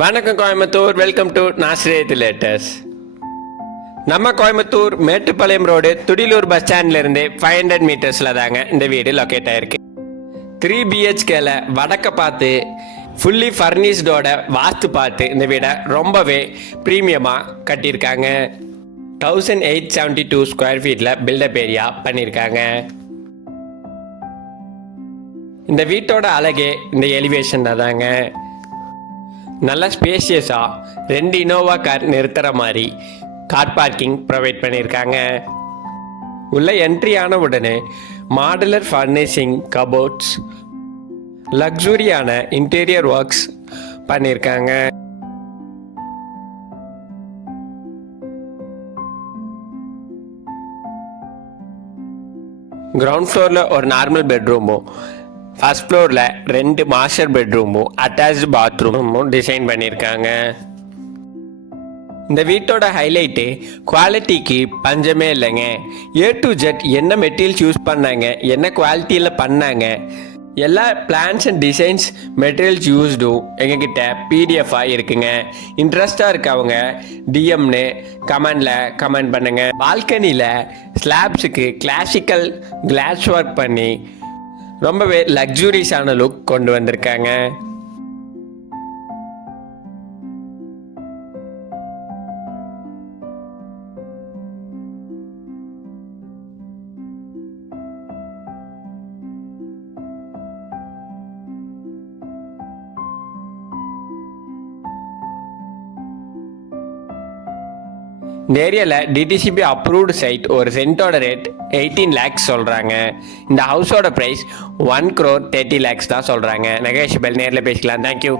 வணக்கம் Coimbatore, welcome to Nazareth letters. நம்ம Coimbatore Mettupalayam road Thudiyalur bus ஸ்டாண்ட்லேருந்து 500 மீட்டர்ஸில் தாங்க இந்த வீடு லொக்கேட் ஆயிருக்கு. 3 BHKல வடக்க பார்த்து ஃபுல்லி ஃபர்னிஷ்டோட வாஸ்து பார்த்து இந்த வீடை ரொம்பவே ப்ரீமியமாக கட்டியிருக்காங்க. 1872 ஸ்கொயர் ஃபீட்டில் பில்டப் ஏரியா பண்ணியிருக்காங்க. இந்த வீட்டோட அழகே இந்த எலிவேஷனில் தாங்க. நல்லா ஸ்பேஷியஸாக 2 இனோவா கார் நிறுத்துகிற மாதிரி கார் பார்க்கிங் ப்ரொவைட் பண்ணியிருக்காங்க. உள்ள என்ட்ரி ஆன உடனே மாடுலர் ஃபர்னிஷிங், கபோர்ட்ஸ், லக்ஸுரியான இன்டீரியர் ஒர்க்ஸ் பண்ணியிருக்காங்க. கிரவுண்ட் ஃப்ளோரில் ஒரு நார்மல் பெட்ரூமும், ஃபர்ஸ்ட் ஃப்ளோரில் 2 மாஸ்டர் பெட்ரூமும் அட்டாச்சு பாத்ரூமும் டிசைன் பண்ணியிருக்காங்க. இந்த வீட்டோட ஹைலைட்டு குவாலிட்டிக்கு பஞ்சமே இல்லைங்க. A to Z என்ன மெட்டீரியல்ஸ் யூஸ் பண்ணாங்க, என்ன குவாலிட்டியில் பண்ணாங்க, எல்லா பிளான்ஸ் அண்ட் டிசைன்ஸ் மெட்டீரியல்ஸ் யூஸ்டும் எங்ககிட்ட PDF-ஆக இருக்குங்க. இன்ட்ரெஸ்டாக இருக்கவங்க டிஎம்னு கமெண்ட் பண்ணுங்க. பால்கனியில் ஸ்லாப்ஸுக்கு கிளாசிக்கல் கிளாஸ் ஒர்க் பண்ணி ரொம்பவே லக்ஸுரியஸான லுக் கொண்டு வந்திருக்காங்க. இந்த ஏரியாவில் DTCP அப்ரூவ்டு சைட் ஒரு சென்ட்டோட ரேட் 18 lakhs சொல்கிறாங்க. இந்த ஹவுஸோட ப்ரைஸ் 1 crore 30 lakhs தான் சொல்கிறாங்க. நெகோஷியபிள், நேரில் பேசிக்கலாம். தேங்க்யூ.